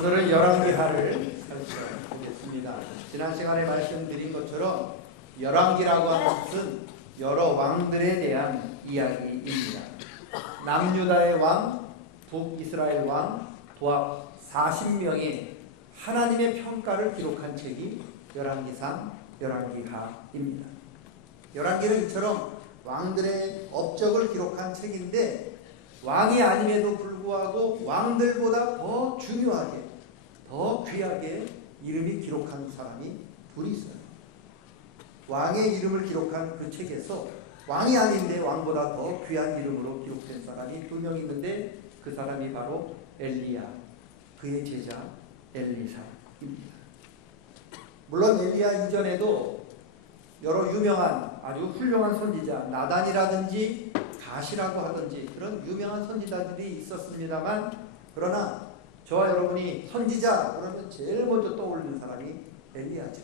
오늘은 열왕기하를 살펴보겠습니다. 지난 시간에 말씀드린 것처럼 열왕기라고 하는 것은 여러 왕들에 대한 이야기입니다. 남유다의 왕, 북이스라엘 왕, 도합 40명의 하나님의 평가를 기록한 책이 열왕기상, 열왕기하입니다. 열왕기는 이처럼 왕들의 업적을 기록한 책인데 왕이 아님에도 불구하고 왕들보다 더 중요하게, 더 귀하게 이름이 기록한 사람이 둘이 있어요. 왕의 이름을 기록한 그 책에서 왕이 아닌데 왕보다 더 귀한 이름으로 기록된 사람이 두 명 있는데 그 사람이 바로 엘리야, 그의 제자 엘리사입니다. 물론 엘리야 이전에도 여러 유명한 아주 훌륭한 선지자 나단이라든지 가시라고 하든지 그런 유명한 선지자들이 있었습니다만, 그러나 저와 여러분이 선지자 그러면 제일 먼저 떠오르는 사람이 엘리야죠.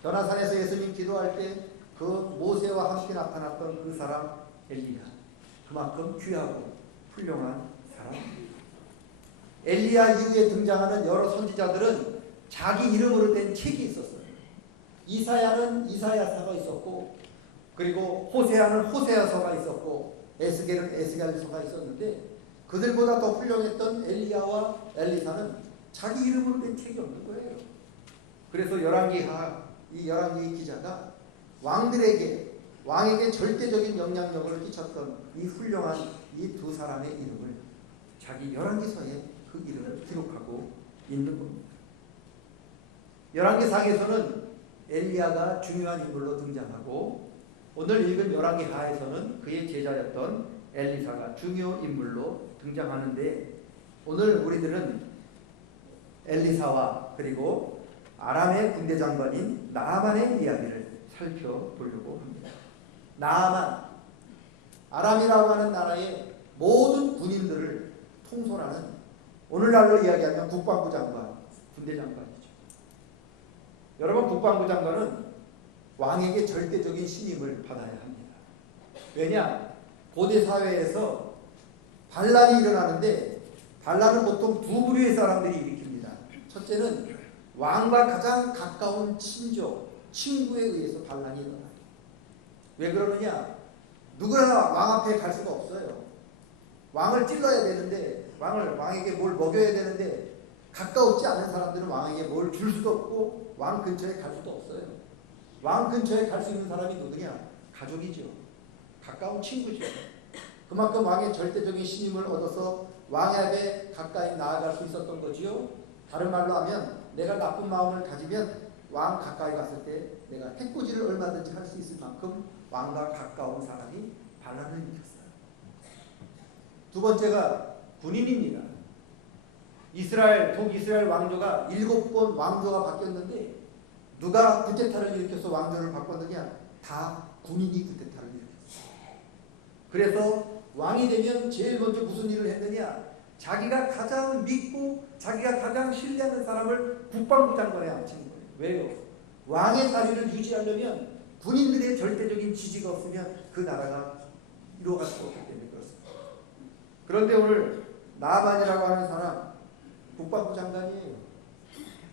변화산에서 예수님 기도할 때 그 모세와 함께 나타났던 그 사람 엘리야, 그만큼 귀하고 훌륭한 사람입니다. 엘리야 이후에 등장하는 여러 선지자들은 자기 이름으로 된 책이 있었어요. 이사야는 이사야서가 있었고, 그리고 호세아는 호세아서가 있었고, 에스겔은 에스겔서가 있었는데, 그들보다 더 훌륭했던 엘리야와 엘리사는 자기 이름으로 된 책이 없는 거예요. 그래서 이 열왕기 기자가 왕에게 절대적인 영향력을 끼쳤던 이 훌륭한 이 두 사람의 이름을 자기 열왕기서에 그 이름을 기록하고 있는 겁니다. 열왕기상에서는 엘리야가 중요한 인물로 등장하고, 오늘 읽은 열왕기하에서는 그의 제자였던 엘리사가 중요 인물로 등장하는데, 오늘 우리들은 엘리사와 그리고 아람의 군대 장관인 나아만의 이야기를 살펴보려고 합니다. 나아만, 아람이라고 하는 나라의 모든 군인들을 통솔하는, 오늘날로 이야기하면 국방부 장관, 군대 장관이죠. 여러분, 국방부 장관은 왕에게 절대적인 신임을 받아야 합니다. 왜냐? 고대 사회에서 반란이 일어나는데 반란은 보통 두 부류의 사람들이 일으킵니다. 첫째는 왕과 가장 가까운 친구에 의해서 반란이 일어나요. 왜 그러느냐? 누구나 왕 앞에 갈 수가 없어요. 왕을 찔러야 되는데, 왕에게 뭘 먹여야 되는데, 가까웠지 않은 사람들은 왕에게 뭘 줄 수도 없고 왕 근처에 갈 수도 없어요. 왕 근처에 갈 수 있는 사람이 누구냐? 가족이죠. 가까운 친구죠. 그만큼 왕의 절대적인 신임을 얻어서 왕의 앞에 가까이 나아갈 수 있었던 거지요. 다른 말로 하면 내가 나쁜 마음을 가지면 왕 가까이 갔을 때 내가 해코지를 얼마든지 할 수 있을 만큼 왕과 가까운 사람이 반란을 일으켰어요. 두 번째가 군인입니다. 북이스라엘 왕조가 7번 왕조가 바뀌었는데 누가 쿠데타를 일으켜서 왕조를 바꿨느냐? 다 군인이 쿠데타를 일으켰어요. 그래서 왕이 되면 제일 먼저 무슨 일을 했느냐? 자기가 가장 믿고 자기가 가장 신뢰하는 사람을 국방부 장관에 앉힌 거예요. 왜요? 왕의 자리를 유지하려면 군인들의 절대적인 지지가 없으면 그 나라가 이루어갈 수 없기 때문에 그렇습니다. 그런데 오늘 나아만이라고 하는 사람 국방부 장관이에요.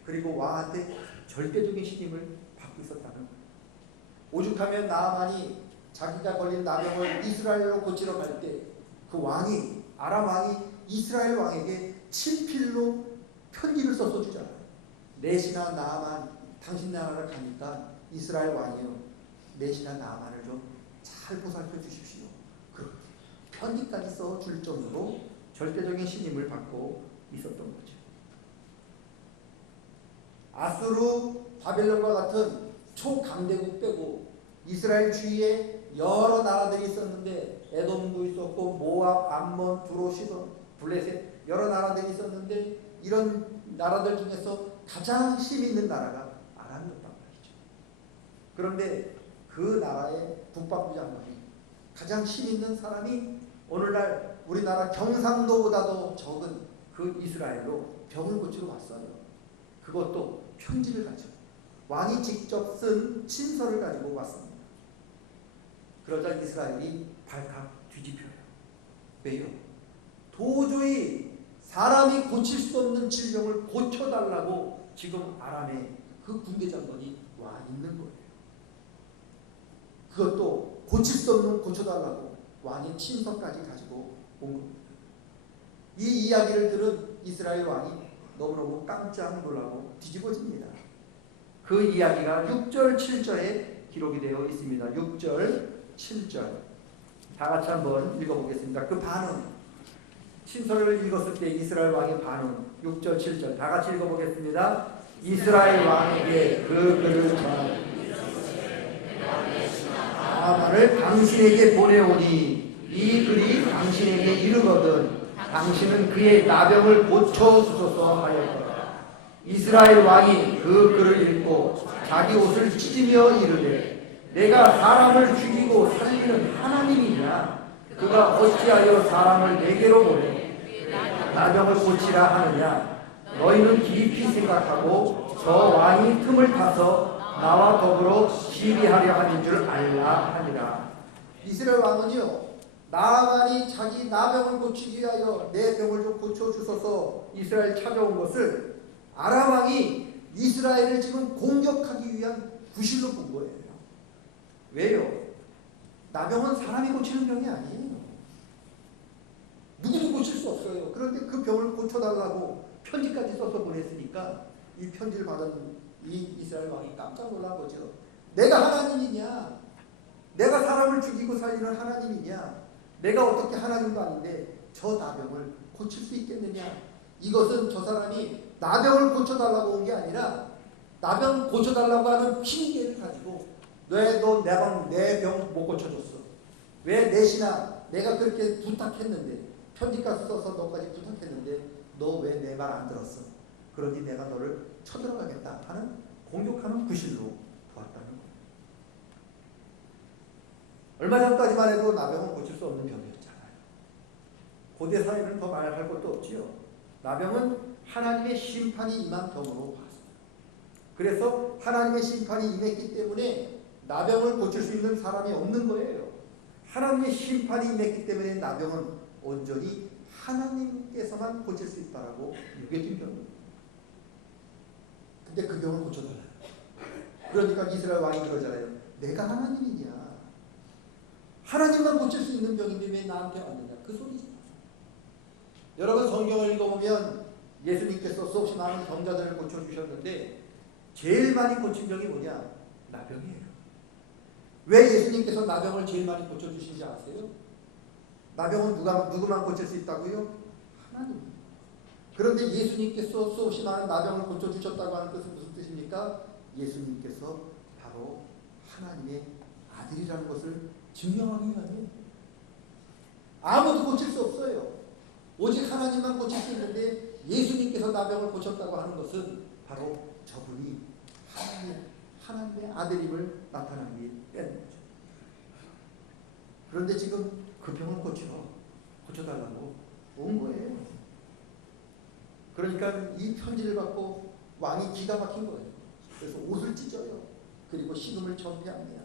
그리고 왕한테 절대적인 신임을 받고 있었다는 거예요. 오죽하면 나아만이 자기가 걸린 나병을 이스라엘로 고치러 갈 때 그 왕이, 아람 왕이 이스라엘 왕에게 친필로 편지를 써서 주잖아요. 내시나 나아만, 당신 나라를 가니까 이스라엘 왕이요, 내시나 나아만을 좀 잘 보살펴 주십시오. 그렇게 편지까지 써줄 정도로 절대적인 신임을 받고 있었던 거죠. 아수르, 바벨론과 같은 초강대국 빼고 이스라엘 주위에 여러 나라들이 있었는데, 에돔도 있었고 모압, 암몬, 두로, 시돈, 블레셋 여러 나라들이 있었는데, 이런 나라들 중에서 가장 힘 있는 나라가 아람이었단 말이죠. 그런데 그 나라의 국방부 장관이, 가장 힘 있는 사람이 오늘날 우리나라 경상도보다도 적은 그 이스라엘로 병을 고치러 왔어요. 그것도 편지를 가지고, 왕이 직접 쓴 친서를 가지고 왔습니다. 그러자 이스라엘이 발칵 뒤집혀요. 왜요? 도저히 사람이 고칠 수 없는 질병을 고쳐달라고 지금 아람에 그 군대 장관이 와 있는 거예요. 그것도 고칠 수 없는 고쳐달라고 왕의 친서까지 가지고 온 겁니다. 이 이야기를 들은 이스라엘 왕이 너무너무 깜짝 놀라고 뒤집어집니다. 그 이야기가 6절 7절에 기록이 되어 있습니다. 6절 7절 다 같이 한번 읽어보겠습니다. 그 반응, 친서를 읽었을 때 이스라엘 왕의 반응, 6절 7절 다 같이 읽어보겠습니다. 이스라엘 왕에게 그 글을 전하고 하만을 당신에게 보내오니 이 글이 당신에게 이르거든 당신은 그의 나병을 고쳐주소서 하였더라. 이스라엘 왕이 그 글을 읽고 자기 옷을 찢으며 이르되 내가 사람을 죽이고 살리는 하나님이냐? 그가 어찌하여 사람을 내게로 보내 나병을 고치라 하느냐? 너희는 깊이 생각하고 저 왕이 틈을 타서 나와 더불어 시비하려 하는 줄 알라 하니라. 이스라엘 왕은요, 나만이 자기 나병을 고치기 위하여 내 병을 좀 고쳐주소서 이스라엘 찾아온 것을 아람 왕이 이스라엘을 지금 공격하기 위한 구실로 본 거예요. 왜요? 나병은 사람이 고치는 병이 아니에요. 누구도 고칠 수 없어요. 그런데 그 병을 고쳐달라고 편지까지 써서 보냈으니까 이 편지를 받은 이 이스라엘 왕이 깜짝 놀란 거죠. 내가 하나님이냐? 내가 사람을 죽이고 살리는 하나님이냐? 내가 어떻게 하나님도 아닌데 저 나병을 고칠 수 있겠느냐? 이것은 저 사람이 나병을 고쳐달라고 온 게 아니라 나병 고쳐달라고 하는 핑계를 가지고 왜 너 내 병 못 고쳐줬어? 왜 내시나 내가 그렇게 부탁했는데 편지까지 써서 너까지 부탁했는데 너 왜 내 말 안 들었어? 그러니 내가 너를 쳐들어가겠다 하는 공격하는 구실로 보았다는 거예요. 얼마 전까지만 해도 나병은 고칠 수 없는 병이었잖아요. 고대 사회는 더 말할 것도 없지요. 나병은 하나님의 심판이 임한 병으로 봤어요. 그래서 하나님의 심판이 임했기 때문에 나병을 고칠 수 있는 사람이 없는 거예요. 하나님의 심판이 임했기 때문에 나병은 온전히 하나님께서만 고칠 수 있다라고 여겨진 병입니다. 근데 그 병을 고쳐달라요. 그러니까 이스라엘 왕이 그러잖아요. 내가 하나님이냐? 하나님만 고칠 수 있는 병인데 왜 나한테 왔느냐? 그 소리죠. 여러분 성경을 읽어보면 예수님께서 수없이 많은 병자들을 고쳐주셨는데 제일 많이 고친 병이 뭐냐? 나병이에요. 왜 예수님께서 나병을 제일 많이 고쳐주신지 아세요? 나병은 누구만 고칠 수 있다고요? 하나님. 그런데 예수님께서 수없이 많은 나병을 고쳐주셨다고 하는 것은 무슨 뜻입니까? 예수님께서 바로 하나님의 아들이라는 것을 증명하기 위함이에요. 아무도 고칠 수 없어요. 오직 하나님만 고칠 수 있는데 예수님께서 나병을 고쳤다고 하는 것은 바로 저분이 하나님의 아들임을 나타나기 때문이죠. 그런데 지금 그 병을 고쳐달라고 온 거예요. 그러니까 이 편지를 받고 왕이 기가 막힌 거예요. 그래서 옷을 찢어요. 그리고 식음을 전폐합니다.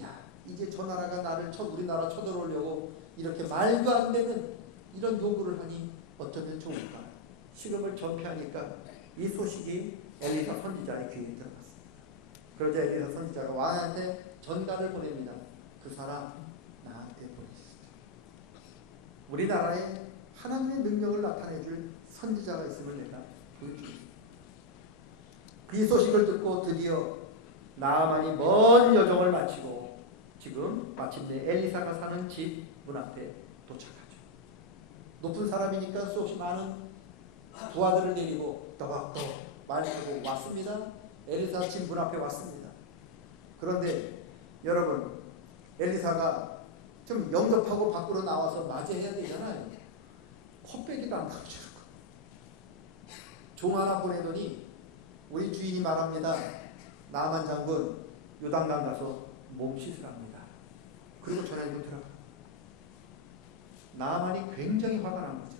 야, 이제 저 나라가 우리나라 쳐들어오려고 이렇게 말도 안 되는 이런 요구를 하니 어쩌면 좋을까. 식음을 전폐하니까 이 소식이 엘리사 선지자의 귀에 들어갔습니다. 그러자 엘리사 선지자가 왕한테 전가를 보냅니다. 그 사람 나한테 보내주세요. 우리나라에 하나님의 능력을 나타내줄 선지자가 있음을 내가 보여주겠습니다. 그 소식을 듣고 드디어 나아만이 먼 여정을 마치고 지금 마침내 엘리사가 사는 집 문 앞에 도착하죠. 높은 사람이니까 수없이 많은 부하들을 데리고 떠박떠 많이 타고 왔습니다. 엘리사 집 문 앞에 왔습니다. 그런데 여러분 엘리사가 좀 영접하고 밖으로 나와서 맞이해야 되잖아요. 코빼기도 안 하고 종 하나 보내더니 우리 주인이 말합니다. 나아만 장군 요단강 가서 몸 씻으랍니다. 그리고 전화기로 들어가. 나아만이 굉장히 화가 난 거죠.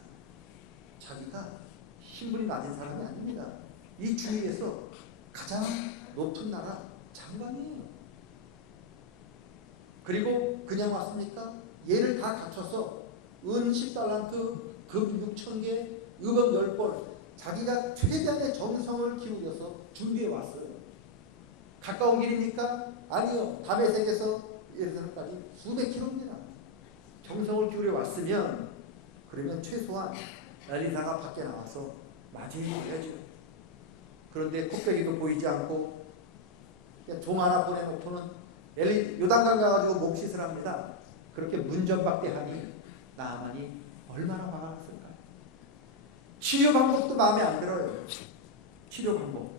자기가 신분이 낮은 사람이 아닙니다. 이 주위에서 가장 높은 나라 장관이에요. 그리고 그냥 왔습니까? 얘를 다 갖춰서 은 10달란트, 금 6,000개, 음악 10번 자기가 최대한의 정성을 기울여서 준비해 왔어요. 가까운 길입니까? 아니요. 다메섹에서 예루살렘까지 수백 킬로입니다. 정성을 기울여 왔으면 그러면 최소한 엘리사가 밖에 나와서 맞이해야죠. 그런데 코빼기도 보이지 않고 그냥 종 하나 보내놓고는 요단강 가가지고 몸 씻으랍니다. 그렇게 문전박대하니 나아만이 얼마나 화가 났을까요? 치료 방법도 마음에 안 들어요. 치료 방법.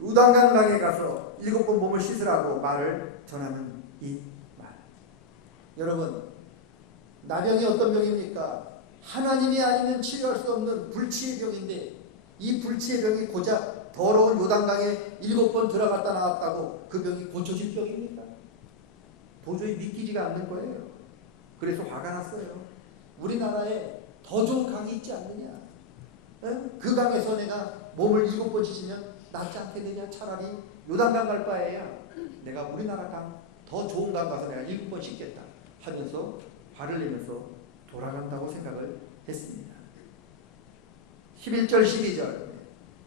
요단강강에 가서 7번 몸을 씻으라고 말을 전하는 이 말. 여러분, 나병이 어떤 병입니까? 하나님이 아니면 치료할 수 없는 불치의 병인데 이 불치의 병이 고작 더러운 요단강에 7번 들어갔다 나왔다고 그 병이 고쳐질 병입니까? 도저히 믿기지가 않는 거예요. 그래서 화가 났어요. 우리나라에 더 좋은 강이 있지 않느냐? 에? 그 강에서 내가 몸을 7번 씻으면 낫지 않게 되냐? 차라리 요단강 갈 바에야 내가 우리나라 강 더 좋은 강 가서 내가 7번 씻겠다 하면서 화를 내면서 돌아간다고 생각을 했습니다. 11절 12절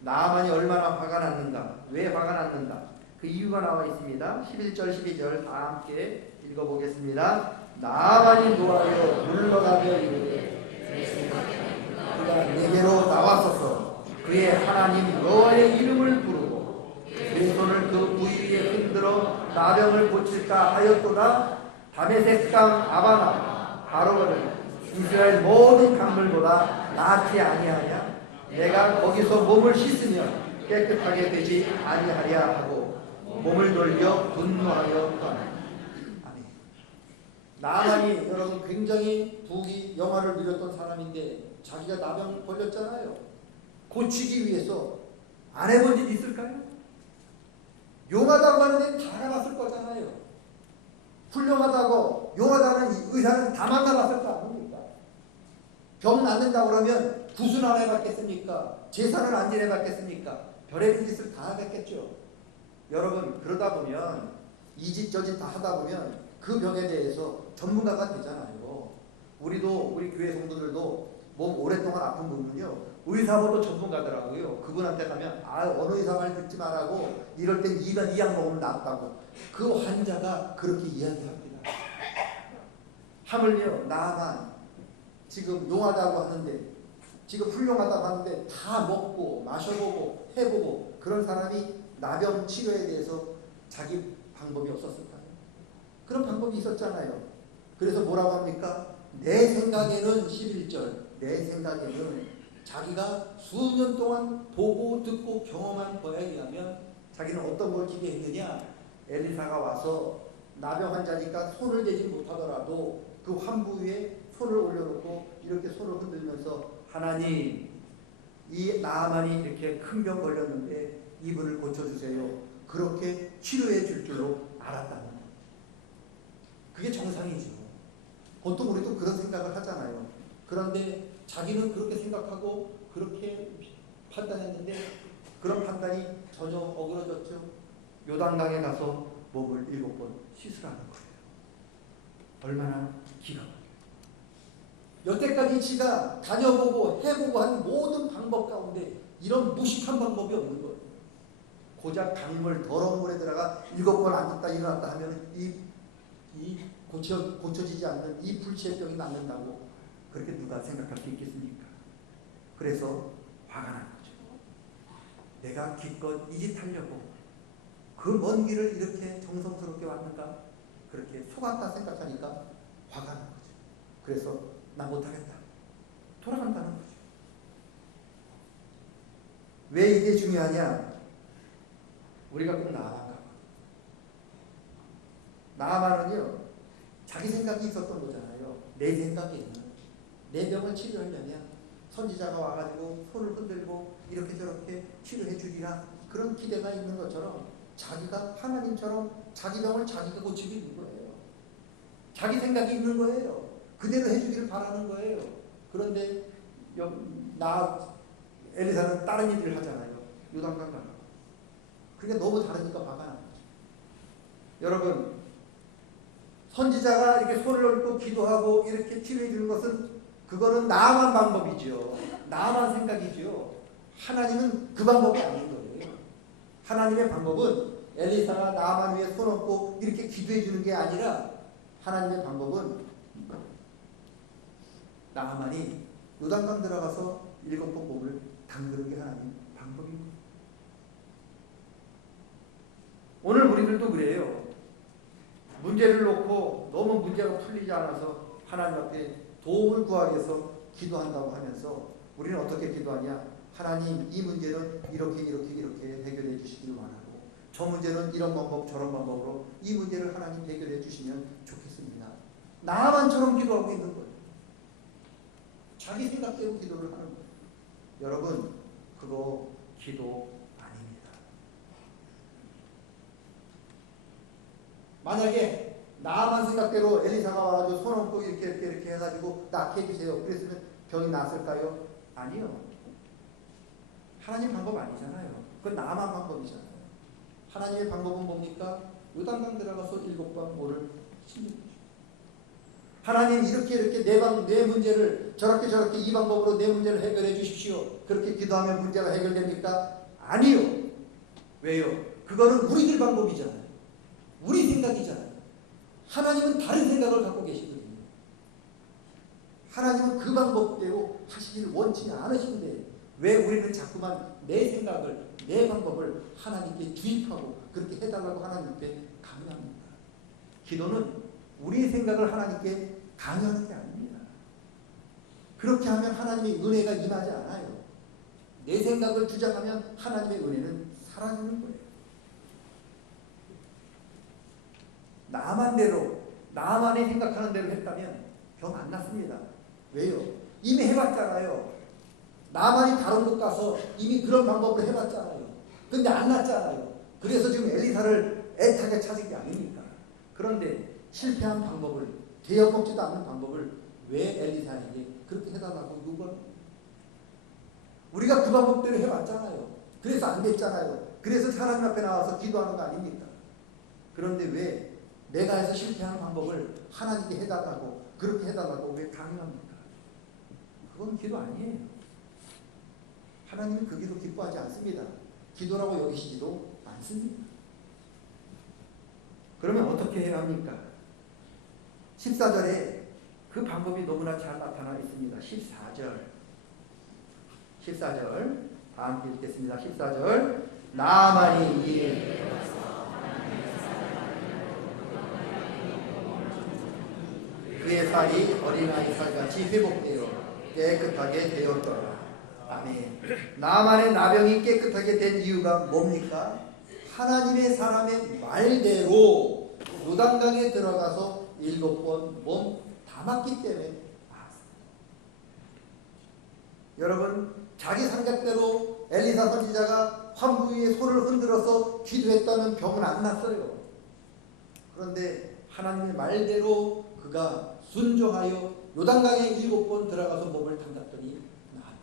나아만이 얼마나 화가 났는가, 왜 화가 났는가, 그 이유가 나와 있습니다. 11절 12절 다 함께 읽어보겠습니다. 나아만이 노하여 물러가며 이르되 그가 내게로 나와서서 그의 하나님 여호와의 이름을 부르고 그의 손을 그 부위 위에 흔들어 나병을 고칠까 하였도다. 다메섹 강 아바나 바로는 이스라엘 모든 강물보다 낫지 아니하냐? 내가 거기서 몸을 씻으면 깨끗하게 되지 아니하랴 하고 몸을 돌려 분노하여 떠나. 아멘. 나아만이 여러분 굉장히 부귀 영화를 누렸던 사람인데 자기가 나병 걸렸잖아요. 고치기 위해서 안 해본 일 있을까요? 용하다고 하는데 다 알아봤을 거잖아요. 훌륭하다고 용하다는 의사는 다 만나봤을 거 아닙니까? 병 낫는다고 그러면 구순 안 해봤겠습니까? 제사를 안 지내봤겠습니까? 별의별 짓을 다 하겠죠. 여러분 그러다 보면 이 집 저 집 다 하다 보면 그 병에 대해서 전문가가 되잖아요. 우리도 우리 교회 성도들도 몸 오랫동안 아픈 분은요 의사보다 전문가더라고요. 그분한테 가면 어느 의사 말 듣지 말라고 이럴 땐 이간 이약 먹으면 낫다고 그 환자가 그렇게 이야기합니다. 하물며 나만 지금 용하다고 하는데 지금 훌륭하다고 하는데 다 먹고 마셔보고 해보고 그런 사람이 나병 치료에 대해서 자기 방법이 없었을까요? 그런 방법이 있었잖아요. 그래서 뭐라고 합니까? 내 생각에는 11절 내 생각에는 자기가 수년 동안 보고 듣고 경험한 거에 의하면 자기는 어떤 걸 기대했느냐? 엘리사가 와서 나병 환자니까 손을 대지 못하더라도 그 환부 위에 손을 올려놓고 이렇게 손을 흔들면서 하나님 이 나아만이 이렇게 큰 병 걸렸는데 이분을 고쳐주세요. 그렇게 치료해 줄 줄로 알았다는 거예요. 그게 정상이죠. 보통 우리도 그런 생각을 하잖아요. 그런데 자기는 그렇게 생각하고 그렇게 판단했는데 그런 판단이 전혀 어그러졌죠. 요단강에 가서 몸을 7번 씻으라는 거예요. 얼마나 기가 막혀요. 여태까지 지가 다녀보고 해보고 한 모든 방법 가운데 이런 무식한 방법이 없는 거예요. 고작 강물 더러운 물에 들어가 7번 앉았다 일어났다 하면 이 고쳐지지 않는 이 불치병이 낫는다고 그렇게 누가 생각할 수 있겠습니까? 그래서 화가 난 거죠. 내가 기껏 이 짓 하려고 그 먼 길을 이렇게 정성스럽게 왔는가? 그렇게 속았다 생각하니까 화가 난 거죠. 그래서 나 못하겠다. 돌아간다는 거죠. 왜 이게 중요하냐? 우리가 꼭 나아만가 봐. 나아만은요 자기 생각이 있었던 거잖아요. 내 생각에는 내 병을 치료하려면 선지자가 와가지고 손을 흔들고 이렇게 저렇게 치료해 주리라 그런 기대가 있는 것처럼 자기가 하나님처럼 자기 병을 자기가 고치고 있는 거예요. 자기 생각이 있는 거예요. 그대로 해주기를 바라는 거예요. 그런데 엘리사는 다른 일을 하잖아요. 요단강 가고. 그게 너무 다르니까 화가 나는 거죠. 여러분 선지자가 이렇게 손을 얹고 기도하고 이렇게 치료해 주는 것은 그거는 나만 방법이죠. 나만 생각이죠. 하나님은 그 방법이 아닌 거예요. 하나님의 방법은 엘리사가 나만 위에 손 얹고 이렇게 기도해 주는 게 아니라 하나님의 방법은 나만이 요단강 들어가서 7번 몸을 담그는 게 하나님 방법입니다. 오늘 우리들도 그래요. 문제를 놓고 너무 문제가 풀리지 않아서 하나님 앞에 도움을 구하기 위해서 기도한다고 하면서 우리는 어떻게 기도하냐? 하나님, 이 문제는 이렇게 해결해 주시길 원하고 저 문제는 이런 방법 저런 방법으로 이 문제를 하나님 해결해 주시면 좋겠습니다. 나만처럼 기도하고 있는 거예요. 자기 생각대로 기도를 하는 거예요. 여러분, 그거 기도 아닙니다. 만약에 나만 생각대로 엘리사가 와가지고 손 얹고 이렇게 해가지고 낫게 해주세요. 그랬으면 병이 났을까요? 아니요. 하나님 방법 아니잖아요. 그건 나만 방법이잖아요. 하나님의 방법은 뭡니까? 요단강 들어가서 7번 물을 심는 거죠. 하나님 이렇게 내 문제를 저렇게 이 방법으로 내 문제를 해결해 주십시오. 그렇게 기도하면 문제가 해결됩니까? 아니요. 왜요? 그거는 우리들 방법이잖아요. 우리 생각이잖아요. 하나님은 다른 생각을 갖고 계시거든요. 하나님은 그 방법대로 하시기를 원치 않으신데 왜 우리는 자꾸만 내 생각을, 내 방법을 하나님께 주입하고 그렇게 해달라고 하나님께 강요합니까? 기도는 우리의 생각을 하나님께 강요하는 게 아닙니다. 그렇게 하면 하나님의 은혜가 임하지 않아요. 내 생각을 주장하면 하나님의 은혜는 사라지는 거예요. 나만이 생각하는 대로 했다면 병 안 났습니다. 왜요? 이미 해봤잖아요. 나만이 다른 곳 가서 이미 그런 방법을 해봤잖아요. 근데 안 났잖아요. 그래서 지금 엘리사를 애타게 찾은 게 아닙니까? 그런데 실패한 방법을, 되어먹지도 않는 방법을 왜 엘리사에게 그렇게 해달라고 요구합니까? 우리가 그 방법대로 해봤잖아요. 그래서 안 됐잖아요. 그래서 하나님 앞에 나와서 기도하는 거 아닙니까? 그런데 왜 내가 해서 실패하는 방법을 하나님께 해달라고, 그렇게 해달라고 왜 강요합니까? 그건 기도 아니에요. 하나님은 그 기도 기뻐하지 않습니다. 기도라고 여기시지도 않습니다. 그러면 어떻게 해야 합니까? 14절에 그 방법이 너무나 잘 나타나 있습니다. 14절 다 함께 읽겠습니다. 14절 나만이 이에 그의 살이 어린아이 살같이 회복되어 깨끗하게 되었더라. 아멘. 나만의 나병이 깨끗하게 된 이유가 뭡니까? 하나님의 사람의 말대로 요단강에 들어가서 7번 몸 담았기 때문에 나았습니다. 여러분, 자기 생각대로 엘리사 선지자가 화무 위에 손을 흔들어서 기도했다는 병은 안 났어요. 그런데 하나님의 말대로 그가 순종하여 요단강에 7번 들어가서 몸을 담갔더니 나았다.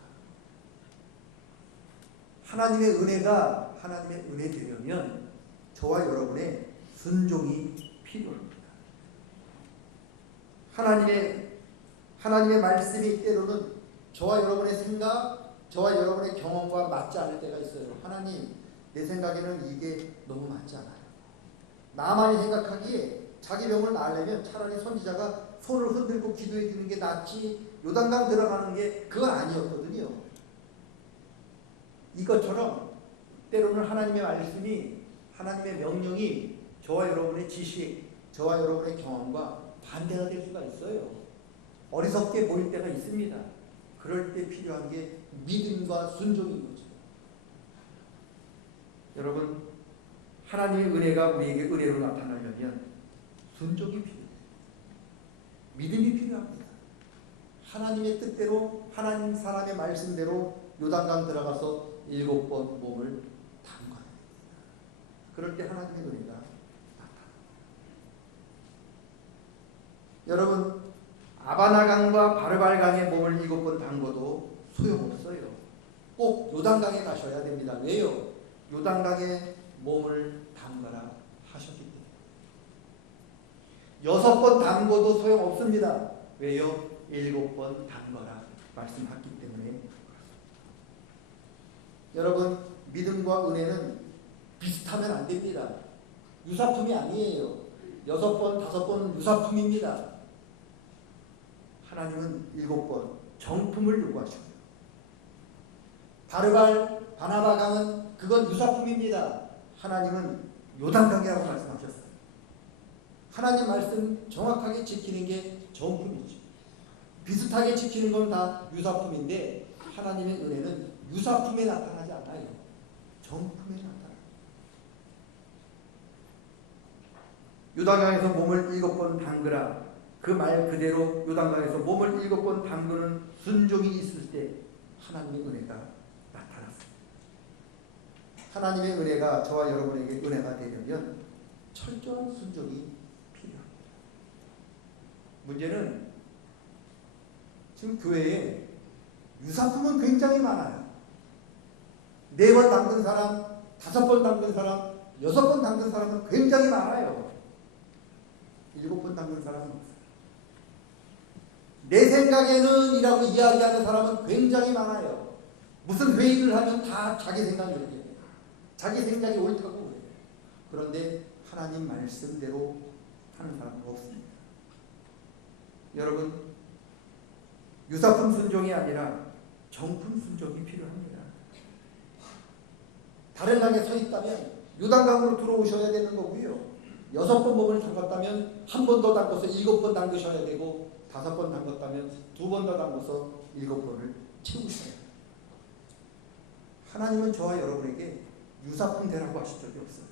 하나님의 은혜가 하나님의 은혜 되려면 저와 여러분의 순종이 필요합니다. 하나님의 말씀이 때로는 저와 여러분의 생각, 저와 여러분의 경험과 맞지 않을 때가 있어요. 하나님, 내 생각에는 이게 너무 맞지 않아요. 나만이 생각하기에 자기 병을 나으려면 차라리 선지자가 손을 흔들고 기도해 주는 게 낫지 요단강 들어가는 게 그건 아니었거든요. 이것처럼 때로는 하나님의 말씀이, 하나님의 명령이 저와 여러분의 지식, 저와 여러분의 경험과 반대가 될 수가 있어요. 어리석게 보일 때가 있습니다. 그럴 때 필요한 게 믿음과 순종인 거죠. 여러분, 하나님의 은혜가 우리에게 은혜로 나타나려면 순종이 필요해요. 믿음이 필요합니다. 하나님의 뜻대로, 하나님 사람의 말씀대로 요단강 들어가서 7번 몸을 담가야 됩니다. 그럴 때 하나님의 은혜가 나타납니다. 여러분, 아바나강과 바르발강에 몸을 7번 담궈도 소용없어요. 꼭 요단강에 가셔야 됩니다. 왜요? 요단강에 몸을 담가라 하셨기 때문에. 6번 담궈도 소용없습니다. 왜요? 7번 담거라 말씀하기 때문에 여러분 믿음과 은혜는 비슷하면 안 됩니다. 유사품이 아니에요. 6번, 5번 유사품입니다. 하나님은 7번 정품을 요구하십니다. 바르발, 바나바강은 그건 유사품입니다. 하나님은 요단강이라고 말씀하셨어요. 하나님 말씀 정확하게 지키는 게 정품이죠. 비슷하게 지키는 건 다 유사품인데 하나님의 은혜는 유사품에 나타나지 않아요. 정품에 나타나요. 요단강에서 몸을 7번 담그라. 그 말 그대로 요단강에서 몸을 7번 담그는 순종이 있을 때 하나님의 은혜가 나타났습니다. 하나님의 은혜가 저와 여러분에게 은혜가 되려면 철저한 순종이 필요합니다. 문제는 지금 교회에 유사품은 굉장히 많아요. 4번 담근 사람, 5번 담근 사람, 6번 담근 사람은 굉장히 많아요. 7번 담근 사람은 없어요. 내 생각에는 이라고 이야기하는 사람은 굉장히 많아요. 무슨 회의를 하면 다 자기 생각이 이렇게 돼요. 자기 생각이 옳다고 그래요. 그런데 하나님 말씀대로 하는 사람은 없습니다. 여러분, 유사품 순종이 아니라 정품 순종이 필요합니다. 다른 강에 서 있다면 요단강으로 들어오셔야 되는 거고요. 6번 몸을 담갔다면 한 번 더 담궈서 7번 담그셔야 되고 5번 담갔다면 2번 더 담궈서 7번을 채우셔야 돼요. 하나님은 저와 여러분에게 유사품 되라고 하실 적이 없어요.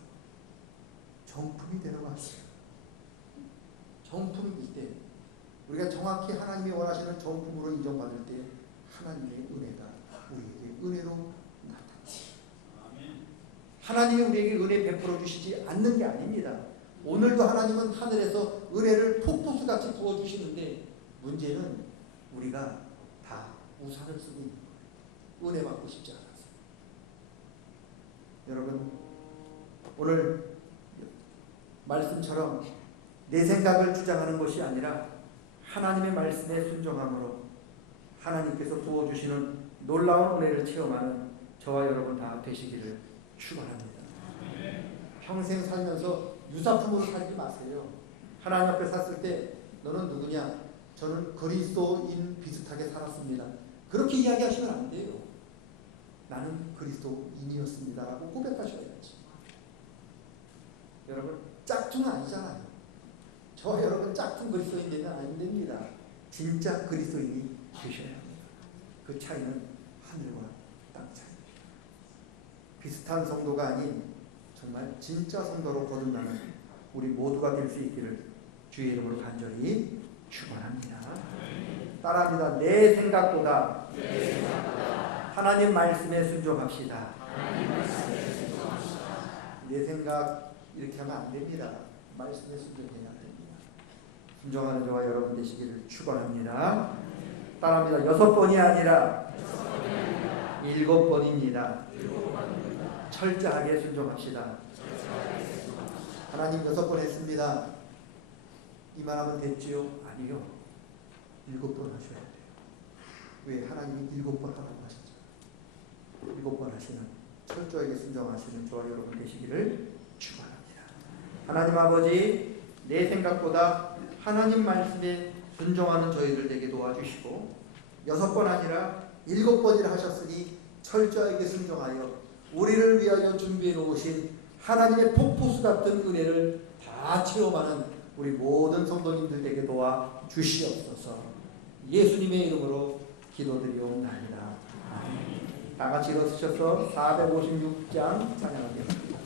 정품이 되라고 하시죠. 정품일 때 우리가 정확히 하나님이 원하시는 정품으로 인정받을 때 하나님의 은혜가 우리에게 은혜로 나타납니다. 하나님이 우리에게 은혜 베풀어 주시지 않는 게 아닙니다. 오늘도 하나님은 하늘에서 은혜를 폭포수 같이 부어 주시는데 문제는 우리가 다 우산을 쓰고 있는 거예요. 은혜 받고 싶지 않아서. 여러분, 오늘 말씀처럼 내 생각을 주장하는 것이 아니라 하나님의 말씀에 순종함으로 하나님께서 부어주시는 놀라운 은혜를 체험하는 저와 여러분 다 되시기를 축원합니다. 평생 살면서 유사품으로 살지 마세요. 하나님 앞에 섰을 때 너는 누구냐? 저는 그리스도인 비슷하게 살았습니다. 그렇게 이야기하시면 안 돼요. 나는 그리스도인이었습니다라고 고백하셔야지. 여러분, 짝퉁은 아니잖아요. 저 여러분 짝퉁 그리스도인 되면 안 됩니다. 진짜 그리스도인이 되셔야 합니다. 그 차이는 하늘과 땅 차이입니다. 비슷한 성도가 아닌 정말 진짜 성도로 거듭나는 우리 모두가 될 수 있기를 주의 이름으로 간절히 축원합니다. 따라합니다. 내 생각보다 하나님 말씀에 순종합시다. 내 생각 이렇게 하면 안 됩니다. 말씀에 순종해야 됩니다. 순종하는 저와 여러분 되시기를 축원합니다. 따라합니다. 6번이 아니라 7번입니다. 철저하게 순종합시다. 하나님 6번 했습니다. 이만하면 됐지요? 아니요. 7번 하셔야 돼요. 왜? 하나님이 7번 하라고 하셨죠. 7번 하시는 철저하게 순종하시는 저와 여러분 되시기를 축원합니다. 하나님 아버지, 내 생각보다 하나님 말씀에 순종하는 저희들 되게 도와주시고 6번 아니라 7번이라 하셨으니 철저하게 순종하여 우리를 위하여 준비해 놓으신 하나님의 폭포수 같은 은혜를 다 체험하는 우리 모든 성도님들에게 도와 주시옵소서. 예수님의 이름으로 기도드리옵나이다. 다 같이 일어서셔서 456장 찬양하겠습니다.